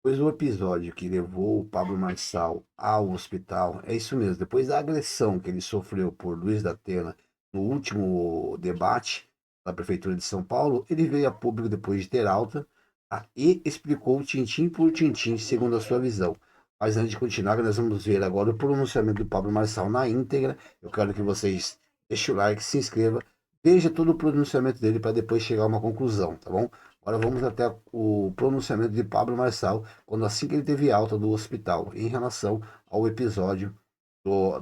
Pois o episódio que levou o Pablo Marçal ao hospital, é isso mesmo, depois da agressão que ele sofreu por Luiz da Atena no último debate da Prefeitura de São Paulo, ele veio a público depois de ter alta, tá? E explicou tintim por tintim, segundo a sua visão. Mas antes de continuar, nós vamos ver agora o pronunciamento do Pablo Marçal na íntegra. Eu quero que vocês deixem o like, se inscreva, veja todo o pronunciamento dele para depois chegar a uma conclusão, tá bom? Agora vamos até o pronunciamento de Pablo Marçal, quando assim que ele teve alta do hospital, em relação ao episódio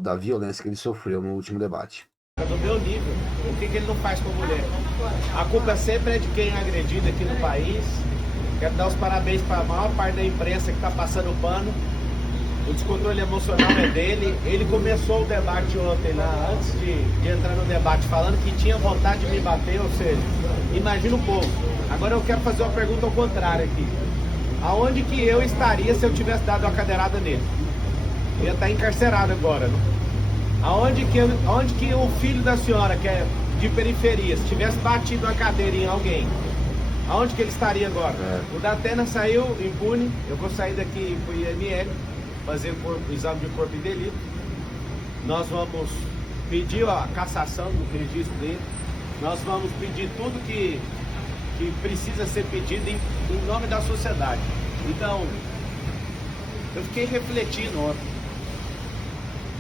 da violência que ele sofreu no último debate. Do meu nível, o que ele não faz com a mulher? A culpa sempre é de quem é agredido aqui no país. Quero dar os parabéns para a maior parte da imprensa que está passando o pano. O descontrole emocional é dele. Ele começou o debate ontem, lá, antes de entrar no debate, falando que tinha vontade de me bater, ou seja, imagina um pouco. Agora eu quero fazer uma pergunta ao contrário aqui. Aonde que eu estaria se eu tivesse dado uma cadeirada nele? Eu ia estar encarcerado agora, né? Aonde que o filho da senhora, que é de periferia, se tivesse batido uma cadeira em alguém, aonde que ele estaria agora? O Datena saiu impune, eu vou sair daqui pro IML, fazer o exame de corpo e delito. Nós vamos pedir a cassação do registro dele, nós vamos pedir tudo que precisa ser pedido em nome da sociedade. Então, eu fiquei refletindo ontem.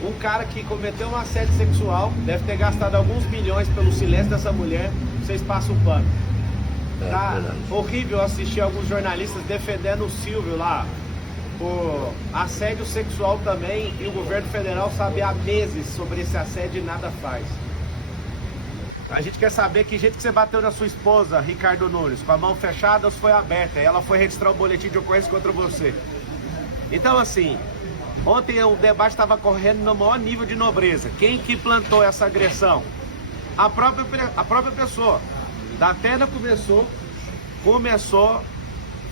Um cara que cometeu um assédio sexual, deve ter gastado alguns milhões pelo silêncio dessa mulher, vocês passam o pano. Tá horrível assistir alguns jornalistas defendendo o Silvio lá por assédio sexual também, e o governo federal sabe há meses sobre esse assédio e nada faz. A gente quer saber que jeito que você bateu na sua esposa, Ricardo Nunes, com a mão fechada ou se foi aberta, e ela foi registrar o boletim de ocorrência contra você. Então assim, ontem o debate estava correndo no maior nível de nobreza. Quem que plantou essa agressão? A própria pessoa. Datena começou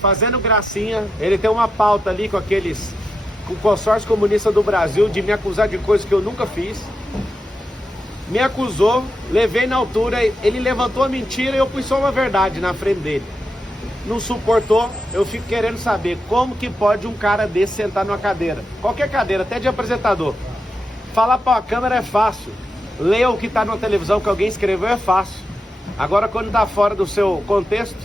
fazendo gracinha. Ele tem uma pauta ali com o consórcio comunista do Brasil de me acusar de coisas que eu nunca fiz. Me acusou, levei na altura, ele levantou a mentira e eu pus só uma verdade na frente dele. Não suportou, eu fico querendo saber como que pode um cara desse sentar numa cadeira, qualquer cadeira, até de apresentador. Falar para a câmera é fácil, ler o que está na televisão que alguém escreveu é fácil. Agora quando está fora do seu contexto,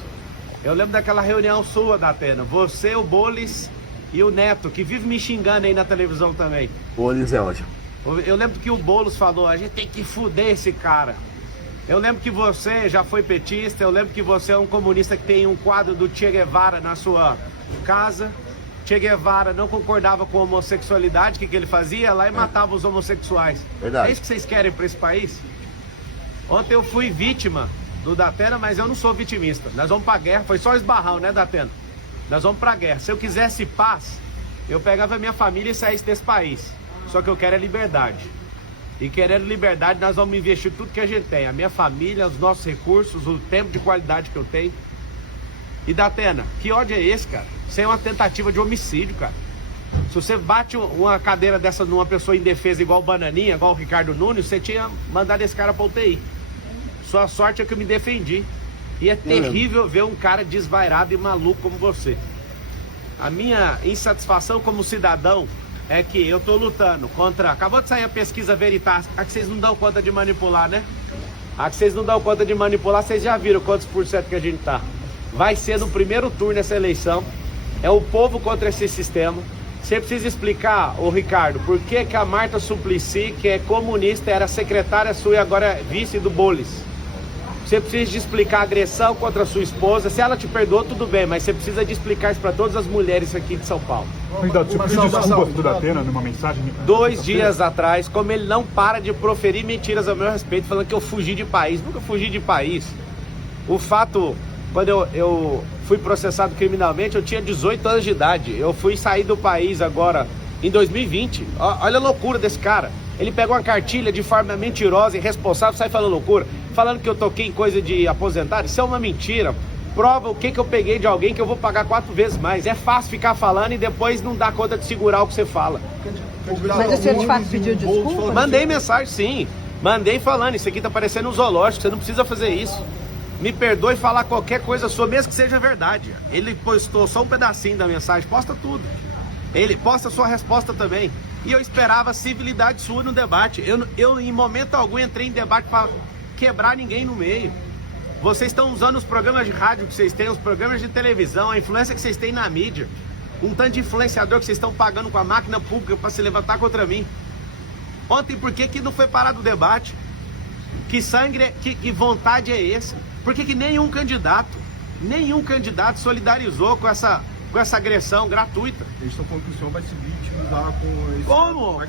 eu lembro daquela reunião sua, Datena, você, o Bolis e o Neto, que vive me xingando aí na televisão também. O Bolis é ótimo. Eu lembro que o Boulos falou, a gente tem que fuder esse cara. Eu lembro que você já foi petista, eu lembro que você é um comunista que tem um quadro do Che Guevara na sua casa. Che Guevara não concordava com a homossexualidade, o que ele fazia? Lá e matava os homossexuais. Verdade. É isso que vocês querem para esse país? Ontem eu fui vítima do Datena, mas eu não sou vitimista. Nós vamos pra guerra, foi só esbarrão, né, Datena? Nós vamos pra guerra. Se eu quisesse paz, eu pegava minha família e saísse desse país. Só que eu quero é liberdade. E querendo liberdade, nós vamos investir tudo que a gente tem. A minha família, os nossos recursos, o tempo de qualidade que eu tenho. E Datena, que ódio é esse, cara? Isso é uma tentativa de homicídio, cara. Se você bate uma cadeira dessa numa pessoa indefesa igual o Bananinha, igual o Ricardo Nunes, você tinha mandado esse cara pra UTI. Sua sorte é que eu me defendi. E é terrível ver um cara desvairado e maluco como você. A minha insatisfação como cidadão é que eu tô lutando contra... Acabou de sair a pesquisa Veritas, a que vocês não dão conta de manipular, né? A que vocês não dão conta de manipular, vocês já viram quantos por cento que a gente tá. Vai ser no primeiro turno essa eleição. É o povo contra esse sistema. Você precisa explicar, ô Ricardo, por que que a Marta Suplicy, que é comunista, era secretária sua e agora é vice do Bolis. Você precisa de explicar a agressão contra a sua esposa. Se ela te perdoou, tudo bem, mas você precisa de explicar isso para todas as mulheres aqui de São Paulo. Candidato, você pediu desculpas pro Datena numa mensagem? 2 dias atrás, como ele não para de proferir mentiras ao meu respeito, falando que eu fugi de país. Nunca fugi de país. O fato, quando eu fui processado criminalmente, eu tinha 18 anos de idade. Eu fui sair do país agora, em 2020. Olha a loucura desse cara. Ele pegou uma cartilha de forma mentirosa, irresponsável, sai falando loucura. Falando que eu toquei em coisa de aposentado. Isso é uma mentira. Prova o que eu peguei de alguém que eu vou pagar 4 vezes mais. É fácil ficar falando e depois não dar conta de segurar o que você fala. Mas o senhor de fato pediu desculpa? Mandei mensagem, sim. Mandei falando, isso aqui tá parecendo um zoológico, você não precisa fazer isso. me perdoe falar qualquer coisa sua, mesmo que seja verdade. Ele postou só um pedacinho da mensagem, posta tudo. Ele posta sua resposta também. E eu esperava civilidade sua no debate. Eu em momento algum entrei em debate para quebrar ninguém no meio. Vocês estão usando os programas de rádio que vocês têm, os programas de televisão, a influência que vocês têm na mídia. Um tanto de influenciador que vocês estão pagando com a máquina pública para se levantar contra mim. Ontem, por que não foi parado o debate? Que sangue, que vontade é esse? Por que nenhum candidato solidarizou com essa agressão gratuita? Eles estão falando que o senhor vai se vitimizar com esse...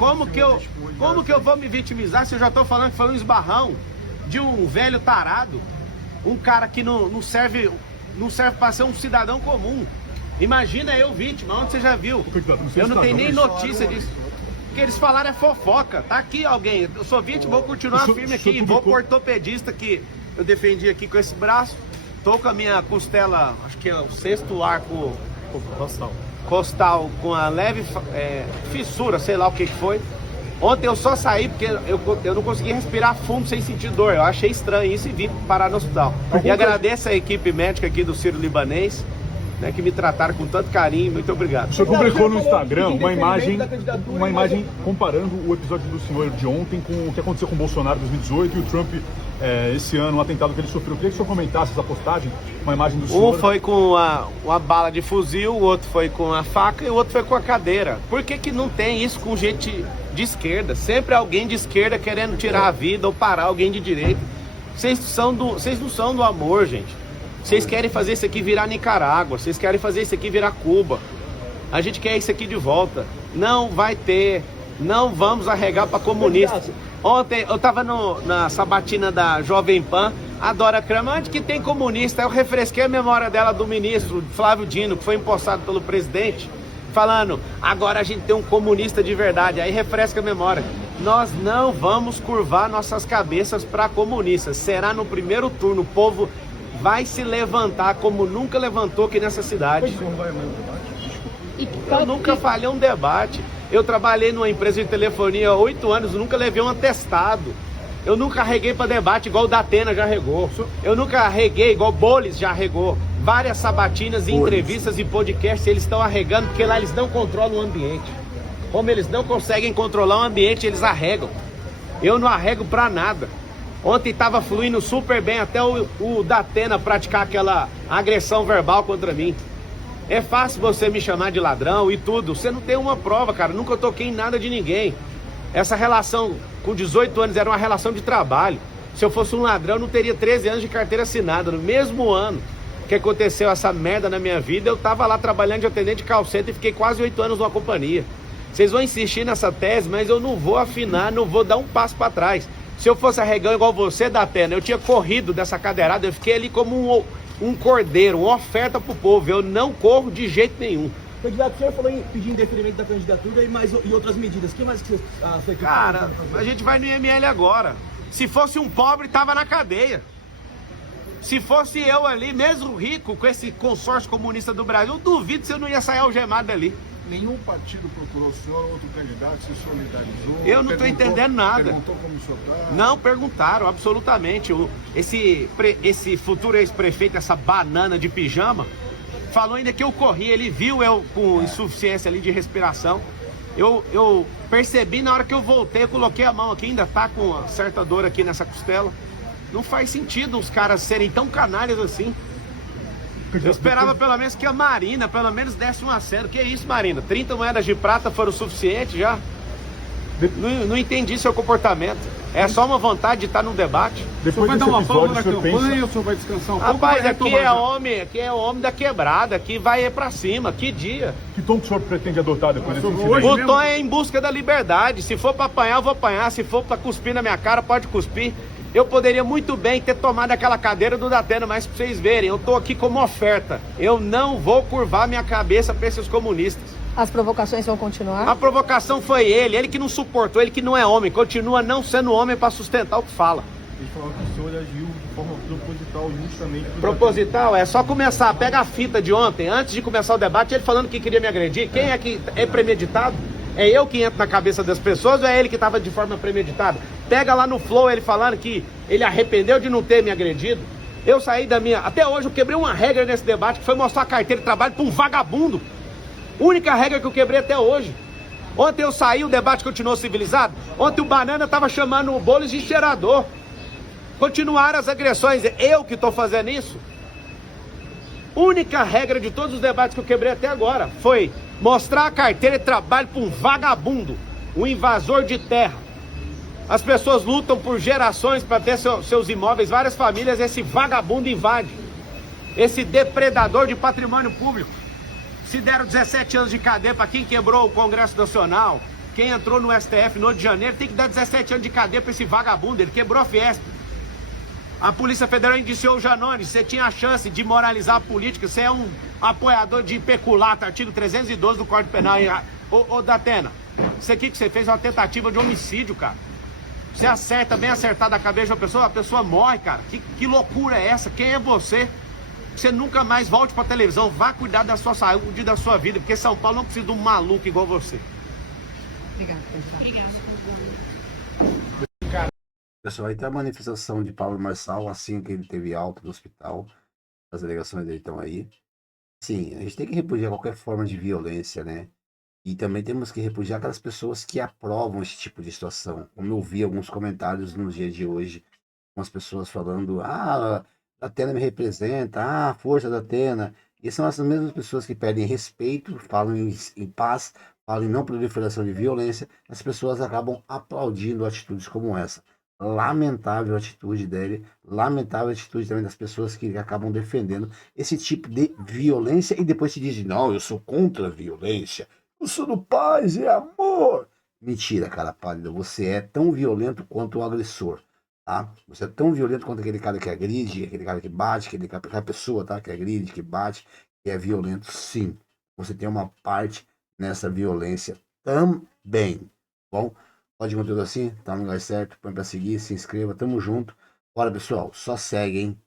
Como que eu vou me vitimizar se eu já estou falando que foi um esbarrão de um velho tarado? Um cara que não serve para ser um cidadão comum. Imagina eu vítima, onde você já viu? Eu não tenho nem notícia disso. O que eles falaram é fofoca. Tá aqui alguém, eu sou vítima, vou continuar firme aqui. Vou pro ortopedista que eu defendi aqui com esse braço. Tô com a minha costela, acho que é o 6º arco costal com a leve fissura, sei lá o que foi. Ontem eu só saí porque eu não consegui respirar fundo sem sentir dor. Eu achei estranho isso e vim parar no hospital. E agradeço a equipe médica aqui do Sírio-Libanês, né, que me trataram com tanto carinho. Muito obrigado. O senhor publicou no Instagram uma imagem comparando o episódio do senhor de ontem com o que aconteceu com o Bolsonaro em 2018 e o Trump esse ano, o atentado que ele sofreu. Eu queria que o senhor comentasse essa postagem, uma imagem do senhor. Um foi com uma bala de fuzil, o outro foi com a faca e o outro foi com a cadeira. Por que não tem isso com gente de esquerda? Sempre alguém de esquerda querendo tirar a vida ou parar alguém de direita. Vocês não são do amor, gente. Vocês querem fazer isso aqui virar Nicarágua, vocês querem fazer isso aqui virar Cuba. A gente quer isso aqui de volta. Não vai ter, não vamos arregar para comunista. Ontem eu tava na sabatina da Jovem Pan, a Dora Kramer, onde que tem comunista? Eu refresquei a memória dela do ministro Flávio Dino, que foi empossado pelo presidente, falando, agora a gente tem um comunista de verdade. Aí refresca a memória. Nós não vamos curvar nossas cabeças para comunistas. Será no primeiro turno, o povo vai se levantar como nunca levantou aqui nessa cidade. Eu nunca falhei um debate. Eu trabalhei numa empresa de telefonia há 8 anos, nunca levei um atestado. Eu nunca arreguei para debate igual o Datena já regou. Eu nunca arreguei igual o Bolis já regou. Várias sabatinas e entrevistas e podcasts eles estão arregando porque lá eles não controlam o ambiente. Como eles não conseguem controlar o ambiente, eles arregam. Eu não arrego para nada. Ontem estava fluindo super bem até o Datena praticar aquela agressão verbal contra mim. É fácil você me chamar de ladrão e tudo. Você não tem uma prova, cara. Nunca toquei em nada de ninguém. Essa relação com 18 anos era uma relação de trabalho. Se eu fosse um ladrão, eu não teria 13 anos de carteira assinada. No mesmo ano que aconteceu essa merda na minha vida, eu tava lá trabalhando de atendente de call center e fiquei quase 8 anos numa companhia. Vocês vão insistir nessa tese, mas eu não vou afinar, não vou dar um passo para trás. Se eu fosse arregão igual você, Datena, eu tinha corrido dessa cadeirada, eu fiquei ali como um cordeiro, uma oferta pro povo. Eu não corro de jeito nenhum. Candidato, o senhor falou em pedir indeferimento da candidatura e outras medidas. O que mais que você foi? Cara, a gente vai no IML agora. Se fosse um pobre, tava na cadeia. Se fosse eu ali, mesmo rico, com esse consórcio comunista do Brasil, eu duvido se eu não ia sair algemado dali. Nenhum partido procurou o senhor ou outro candidato se solidarizou? Eu não estou entendendo nada. Perguntou como o senhor tá? Não perguntaram, absolutamente. Esse futuro ex-prefeito, essa banana de pijama, falou ainda que eu corri. Ele viu eu com insuficiência ali de respiração. Eu percebi na hora que eu voltei, eu coloquei a mão aqui, ainda tá com uma certa dor aqui nessa costela. Não faz sentido os caras serem tão canalhas assim. Eu esperava pelo menos que a Marina, pelo menos desse um aceno. Que isso, Marina? 30 moedas de prata foram o suficiente já? Não entendi seu comportamento. É só uma vontade de estar num debate. Depois vai dar uma pausa na campanha ou o senhor vai descansar um pouco? Rapaz, aqui é homem da quebrada, aqui vai pra cima, que dia? Que tom que o senhor pretende adotar depois desse incidente? O tom é em busca da liberdade. Se for pra apanhar, eu vou apanhar. Se for pra cuspir na minha cara, pode cuspir. Eu poderia muito bem ter tomado aquela cadeira do Datena, mas pra vocês verem, eu tô aqui como oferta. Eu não vou curvar minha cabeça pra esses comunistas. As provocações vão continuar? A provocação foi ele que não suportou, ele que não é homem, continua não sendo homem pra sustentar o que fala. Ele falou que o senhor agiu de forma proposital justamente... Proposital? É só começar, pega a fita de ontem, antes de começar o debate, ele falando que queria me agredir. Quem é que é premeditado? É eu que entro na cabeça das pessoas ou é ele que estava de forma premeditada? Pega lá no Flow ele falando que ele arrependeu de não ter me agredido. Eu saí da minha... Até hoje eu quebrei uma regra nesse debate, que foi mostrar a carteira de trabalho para um vagabundo. Única regra que eu quebrei até hoje. Ontem eu saí, o debate continuou civilizado. Ontem o Banana estava chamando o Boulos de cheirador. Continuaram as agressões. Eu que estou fazendo isso. Única regra de todos os debates que eu quebrei até agora foi mostrar a carteira de trabalho para um vagabundo, um invasor de terra. As pessoas lutam por gerações para ter seus imóveis, várias famílias, esse vagabundo invade. Esse depredador de patrimônio público. Se deram 17 anos de cadeia para quem quebrou o Congresso Nacional, quem entrou no STF no 8 de janeiro, tem que dar 17 anos de cadeia para esse vagabundo, ele quebrou a Fiesp. A Polícia Federal indiciou o Janones, você tinha a chance de moralizar a política, você é um apoiador de peculato, artigo 312 do Código Penal. Ô Datena, isso aqui que você fez é uma tentativa de homicídio, cara. Você acerta, bem acertado a cabeça de uma pessoa, a pessoa morre, cara. Que loucura é essa? Quem é você? Você nunca mais volte pra televisão, vá cuidar da sua saúde e da sua vida, porque São Paulo não precisa de um maluco igual você. Obrigada. Pessoal, aí tem a manifestação de Pablo Marçal, assim que ele teve alta do hospital. As alegações dele estão aí. Sim, a gente tem que repudiar qualquer forma de violência, né? E também temos que repudiar aquelas pessoas que aprovam esse tipo de situação. Como eu vi alguns comentários no dia de hoje, umas pessoas falando, a Atena me representa, a força da Atena. E são essas mesmas pessoas que pedem respeito, falam em paz, falam em não proliferação de violência. As pessoas acabam aplaudindo atitudes como essa. Lamentável a atitude dele, lamentável a atitude também das pessoas que acabam defendendo esse tipo de violência e depois se dizem, não, eu sou contra a violência, eu sou do paz e amor. Mentira, cara pálida, você é tão violento quanto o agressor, tá? Você é tão violento quanto aquele cara que agride, aquele cara que bate, aquela pessoa, tá? Que agride, que bate, que é violento, sim. Você tem uma parte nessa violência também, bom? Pode conteúdo assim, tá no lugar certo, põe pra seguir, se inscreva, tamo junto. Bora pessoal, só segue, hein?